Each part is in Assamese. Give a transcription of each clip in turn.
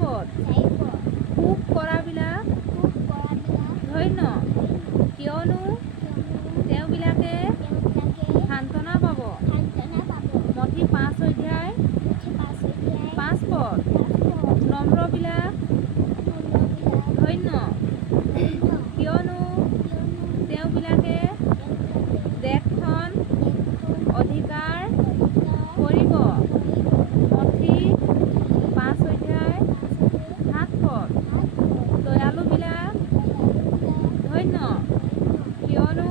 পদ খুব কৰাবিলাক ধন্য কিয়নো তেওঁবিলাকে সান্তনা পাব মঠি 5 অধ্যায় 5 পদ নম্ৰবিলাক ধন্য কিয়নো তেওঁবিলাকে দেশখন অধিকাৰ কৰিব মঠি 5 অধ্যায় 7 পদ দয়ালুবিলাক ধন্য কিয়নো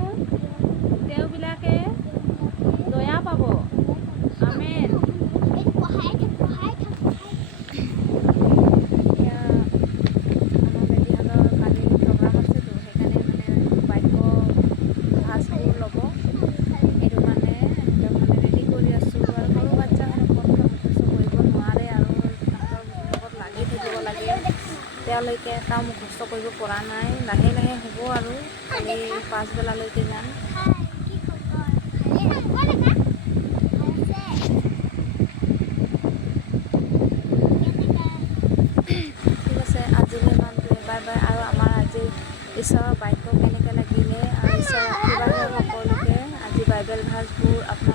তেওঁবিলাকে দয়া পাব আমেন। এতিয়া আমাৰ বেটীহঁতৰ কালি প্ৰগ্ৰাম আছেতো সেইকাৰণে মানে বাক্য ভাজবোৰ ল'ব সেইটো কাৰণে সিহঁতক মানে ৰেডি কৰি আছোঁ আৰু সৰু বাচ্ছা মানে পটকৈ মুখস্থ কৰিব নোৱাৰে আৰু তাহাঁতৰ লগত লাগি থাকিব লাগে এতিয়ালৈকে এটাও মুখস্থ কৰিব পৰা নাই লাহে লাহে হ'ব আৰু কালি পাছবেলালৈকে যাম। ঠিক আছে আজিলৈ ইমানটোৱে বাই বাই। আৰু আমাৰ আজি ঈশ্বৰৰ বাক্য কেনেকৈ লাগিলে আৰু ঈশ্বৰৰ আশীৰ্বাদ সকলোকে আজি বাইবেল ভাজবোৰ আপোনাৰ